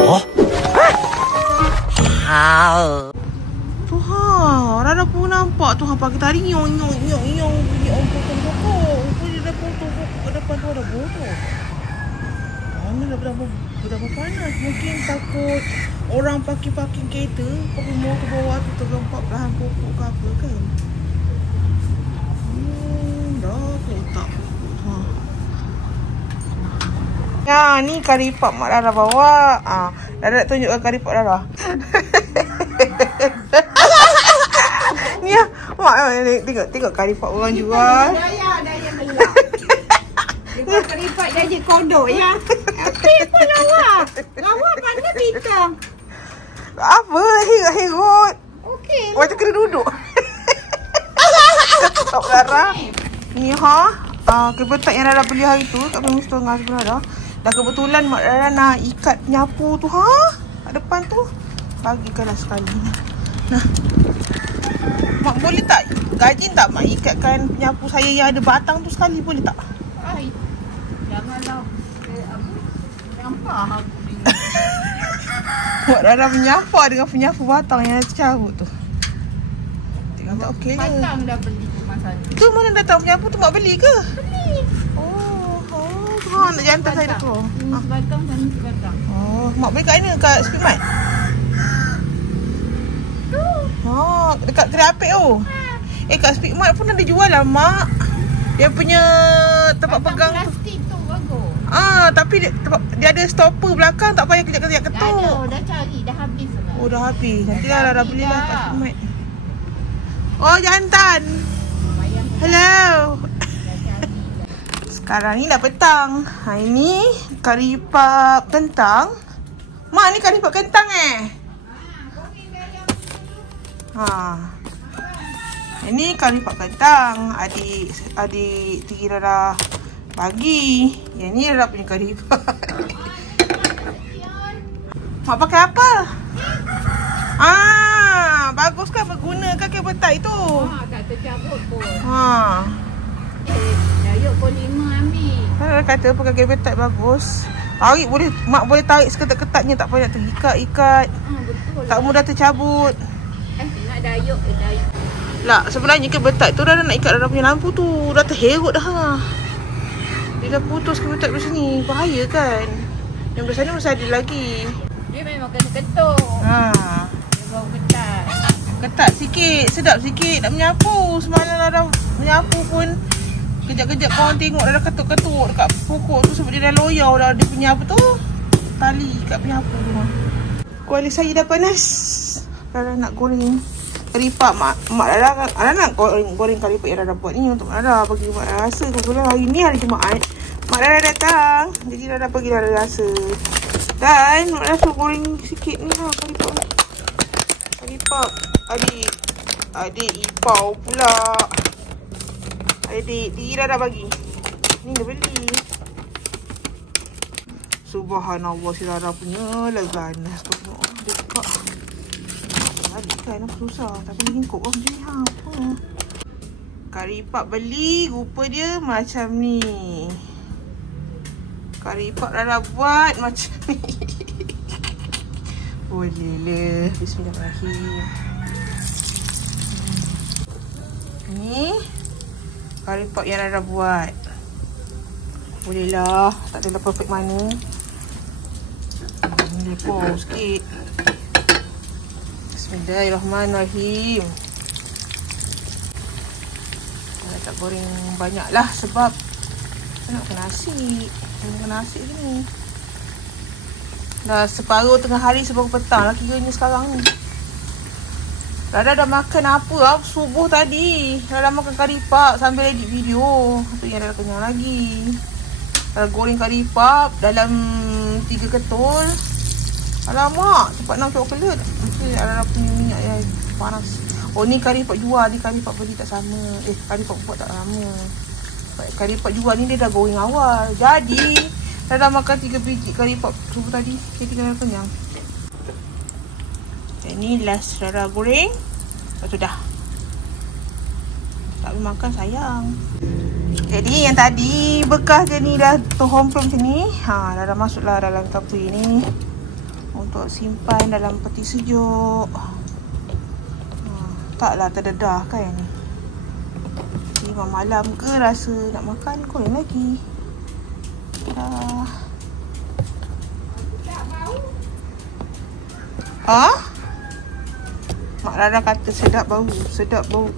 Oh? Tu Rara pun nampak tu pagi tadi nyong bunyi orang potong pokok. Rupanya dia dah potong pokok ke depan tu ada botol. Mana dah berapa panas. Mungkin takut orang parking kereta, pakai motor bawah tu tergempak belahan pokok ke apa kan. Dah kotak pokok. Ya, ni kari pap mak Rara bawa. Rara tunjukkan kari pap Rara. Ni ya, mak tengok kari pap orang jual. Daya gelap. Dia kari pap dia je kodok ya. Apa pun lawa mana bintang. Apa? Herot. Okey. Macam kena duduk. Tak Rara. Ni kebetulan yang Rara beli hari tu kat Pemimpin Setengah sebenarnya. Dah kebetulan mak Rara nak ikat penyapu tu kat depan tu. Bagikanlah sekali. Nah. Mak boleh tak gajin tak mak ikatkan penyapu saya yang ada batang tu sekali, boleh tak? Ai. Janganlah nampak aku ni. Mak Rara menyapa dengan penyapu batang yang tercarut tu. Tengok tak okey je. Batang dah beli tu masa ni. Tu mana datang penyapu tu mak beli ke? Beli. Nak jantan saya tu. Batang dan batang. Mak beli kat mana? Kat Speedmart? Tu. Dekat kedai apik tu. Kat Speedmart pun ada jual lah mak. Dia punya tempat Batang pegang plastik tu bagus. tapi dia ada stopper belakang, tak payah kejap-kejap ketuk. Dah ada, dah cari, dah habis lah. Oh, dah habis. Nanti lah Rara belilah kat Speedmart. Oh, jantan. Hello. Sekarang ni dah petang. Ini kari pap kentang. Mak, ni kari pap kentang Ini kari pap kentang. Adik tiri Rara bagi. Yang ni Rara punya kari pap. Mak pakai apa? Bagus kan menggunakan kabel tie tu. Tak tercabut pun. Dayuk pun 5 ambil. Rara kata pakai kabel tie bagus. Mak boleh tarik seketat-ketatnya, tak payah terikat-ikat. Betul. Tak mudah tercabut. Tengok dayuk. Lah, sebenarnya kabel tie tu Rara nak ikat Rara punya lampu tu. Dah terherut dah. Dia dah putus kabel tie macam ni. Bahaya kan? Yang bersama ni masih ada lagi. Dia memang kena ketuk. Dia baru ketat. Ketat sikit, sedap sikit nak menyapu. Semalam Rara menyapu pun kejap-kejap korang tengok Rara ketuk-ketuk dekat pokok tu sebab dia dah loyau dah. Dia punya apa tu, tali kat penyapu tu. Kuali saya dah panas. Rara nak goreng kari pap. Mak Rara nak goreng kari pap yang Rara buat ni untuk Rara bagi mak Rara rasa. Kebetulan hari ni hari Jumaat, mak Rara datang, jadi Rara bagi Rara rasa. Dan mak Rara suruh goreng sikit ni kari pap. Kari pap adik ipau pula. Adik Rara bagi. Ni dia beli. Subhanallah, si Rara punya lah ganas tu. Dia buka. Balik kan apa susah. Tapi ni kok orang macam ni apa. Kari pap beli, rupa dia macam ni. Kari pap Rara buat macam ni. Boleh le. Bismillahirrahmanirrahim. Ni kari pap yang Rara buat. Boleh lah. Tak adalah perfect mana. Ni lepas sikit. Bismillahirrahmanirrahim. Saya tak goreng banyak lah sebab saya nak makan nasi. Saya makan nasi ni. Dah separuh tengah hari, separuh petang lah kiranya sekarang ni. Rara dah makan apa subuh tadi. Rara makan kari pap sambil edit video. Tu yang Rara kenyang lagi. Rara goreng kari pap dalam 3 ketul. Alamak, cepat nak coklat. Mesti Rara punya minyak yang panas. Oh, ni kari pap jual. Ni kari pap beli tak sama. Kari pap buat tak sama. Kari pap jual ni dia dah goreng awal. Jadi Rara makan 3 biji kari pap subuh tadi. Jadi Rara kenyang. Ini last Rara goreng. Lepas tu dah. Tak boleh makan sayang. Jadi yang tadi bekas dia ni dah terhompong macam ni. Dah masuklah dalam tupperware ni untuk simpan dalam peti sejuk. Taklah terdedah kan. Ni malam ke rasa nak makan, goreng lagi. Mak Rara kata sedap bau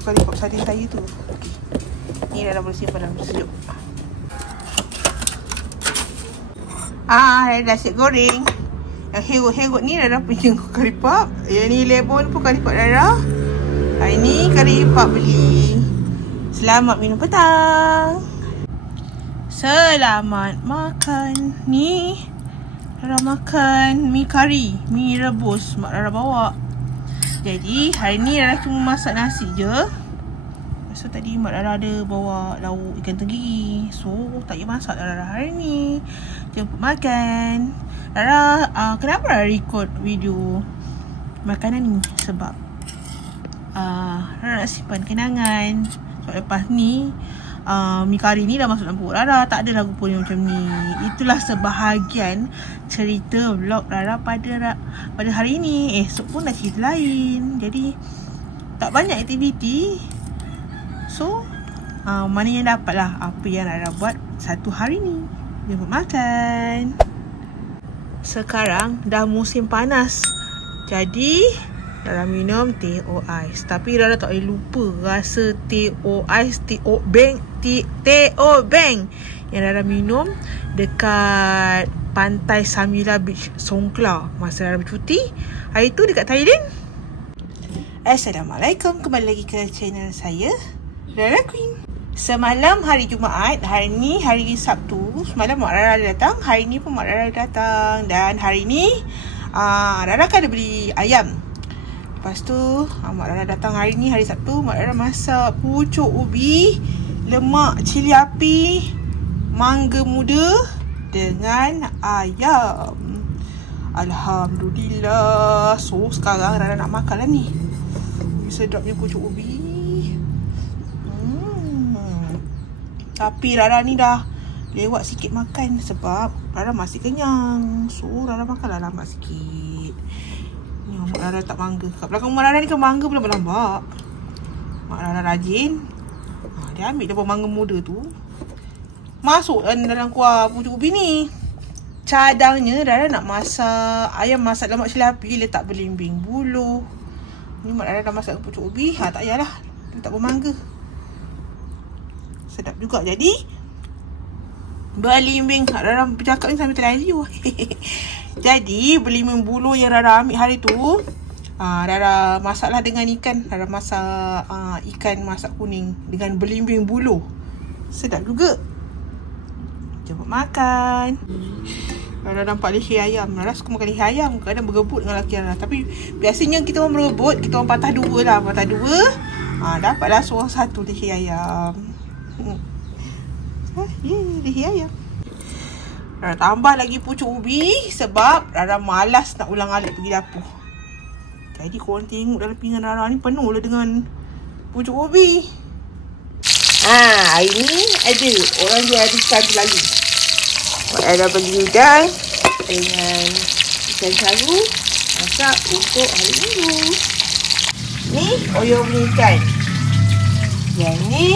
kari pop sardin saya tu. Ni dah boleh simpan dalam sejuk. Dah siap goreng. Yang hengok ni Rara punya kari pop. Yang ni lemon pun kari pop Rara. Hari ni kari pop beli. Selamat minum petang. Selamat makan. Ni Rara makan mi kari, mi rebus mak Rara bawa. Jadi hari ni Rara cuma masak nasi je. So tadi mak Rara ada bawa lauk ikan tenggiri. So tak payah masak Rara hari ni. Jemput makan. Rara kenapa Rara record video makanan ni? Sebab Rara nak simpan kenangan. So lepas ni mi kari ni dah masuk dalam perut Rara. Tak ada lagu pun yang macam ni. Itulah sebahagian cerita vlog Rara pada hari ni. Esok pun dah cerita lain. Jadi tak banyak aktiviti. So mana yang dapat lah apa yang Rara buat satu hari ni. Jemput makan. Sekarang dah musim panas. Jadi Rara minum teh o ais. Tapi Rara tak boleh lupa rasa teh o ais, teh o beng yang Rara minum dekat pantai Samila Beach, Songkla masa Rara bercuti. Hari tu dekat Thailand. Assalamualaikum, kembali lagi ke channel saya, Rara Queen. Semalam hari Jumaat, hari ni hari Sabtu. Semalam mak Rara datang, hari ni pun mak Rara datang. Dan hari ni Rara kan ada beli ayam. Lepas tu mak Rara datang hari ni hari Sabtu. Mak Rara masak pucuk ubi, lemak cili api, mangga muda dengan ayam. Alhamdulillah. So sekarang Rara nak makan lah ni. Sedapnya pucuk ubi. Tapi Rara ni dah lewat sikit makan sebab Rara masih kenyang. So Rara makanlah lambat sikit. Ni mak Rara tak mangga. Kat belakang mak Rara ni kan mangga berlambak. Mak Rara rajin. Dia ambil dia mangga muda tu, masuk dalam kuah pucuk ubi ni. Cadangnya Rara nak masak ayam masak lemak cili api, letak belimbing buluh. Ni mak Rara dah masak pucuk ubi. Tak payahlah letak bermangga. Sedap juga. Jadi belimbing, Rara bercakap ni sambil terlalu. Jadi belimbing buluh yang Rara ambil hari tu, Rara masaklah dengan ikan. Rara masak ikan masak kuning dengan belimbing buluh. Sedap juga. Jemput makan. Rara nampak leher ayam. Rara suka makan leher ayam. Kadang berebut dengan laki Rara. Tapi biasanya kita orang berebut, kita orang patah dua lah. Patah dua, dapatlah seorang satu leher ayam. Leher ayam. Rara tambah lagi pucuk ubi sebab Rara malas nak ulang-alik pergi dapur. Jadi korang tengok dalam pinggan Rara ni penuh lah dengan pucuk ubi. Hari ni ada orang jual ikan lalu. Rara beli udang dengan ikan saru masak untuk hari Minggu. Ni Oyo punya ikan. Yang ni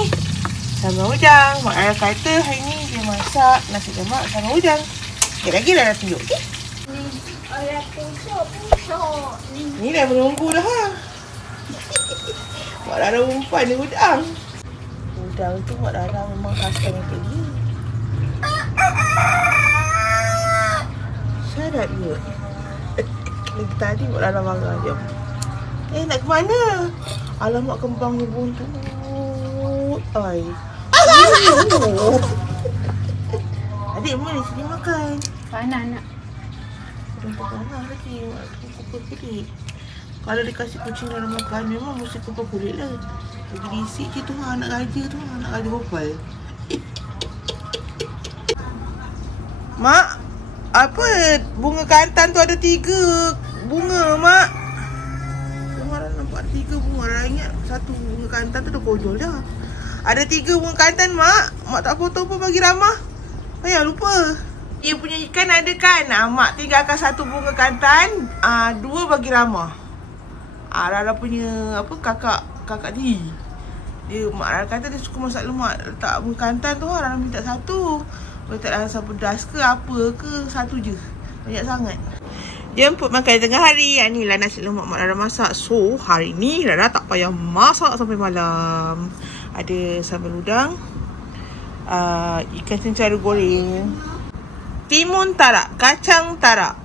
sambal udang. Mak Rara kata hari ni dia masak nasi lemak sambal udang. Sekejap lagi Rara tunjuk. Okay? Orang pusuk. Ni dah menunggu dah. Mak Rara umpan ni udang. Udang tu Mak Rara memang khaskan yang tinggi. Sedap je. Lagi tadi Mak Rara marah je. Nak ke mana? Alamak, kembangnya buntut. Ay. Adik mana sini makan? Panas nak. Panas lagi. Kumpul kulit. Kalau dia kasih kucing dalam makan, memang mesti kumpul kulit lah. Lagi risik je tu anak raja tu. Anak raja bopal. Mak, apa bunga kantan tu ada 3 bunga, Mak? Mak nampak 3 bunga. Rara ingat satu bunga kantan tu dah kojol dah. Ada 3 bunga kantan, Mak. Mak tak potong pun bagi Ramah. Ayah lupa. Dia punya ikan ada kan? Mak tinggalkan 1 bunga kantan, 2 bagi Ramah. Rara punya apa kakak ni. Dia Mak Rara kata dia suka masak lemak. Letak bunga kantan tu, Rara minta 1. Letak dalam asam pedas ke apa ke, 1 je. Banyak sangat. Jemput makan tengah hari. Inilah nasi lemak Mak Rara masak. So hari ni Rara tak payah masak sampai malam. Ada sambal udang, ikan cencaru goreng, timun tarak, kacang tarak,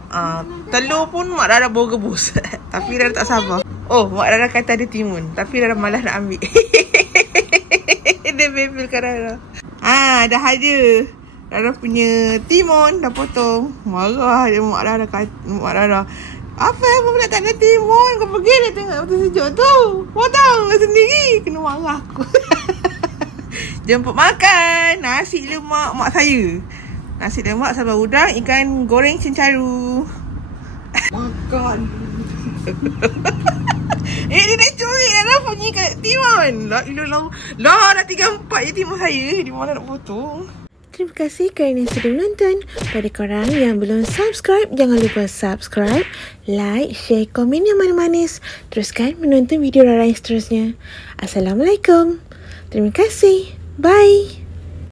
telur pun Mak Rara bawa gebus. Tapi Rara tak sabar. Oh, Mak Rara kata ada timun, tapi Rara malas nak ambil. Dia bebelkan Rara. Dah ada Rara punya timun, dah potong. Marah dia Mak Rara. Apa pula tak ada timun? Kau pergi dia tengok betul sejuk tu. Potong sendiri. Kena marah aku. Jemput makan nasi lemak mak saya. Nasi lemak sambal udang, ikan goreng cencaru. Makan. Dia dah curi dah punya timun. Lah dah 3-4 je timun saya. Di mana nak potong? Terima kasih kerana sudah menonton. Pada korang yang belum subscribe, jangan lupa subscribe, like, share, komen yang manis-manis. Teruskan menonton video Rara yang seterusnya. Assalamualaikum. Terima kasih. Bye.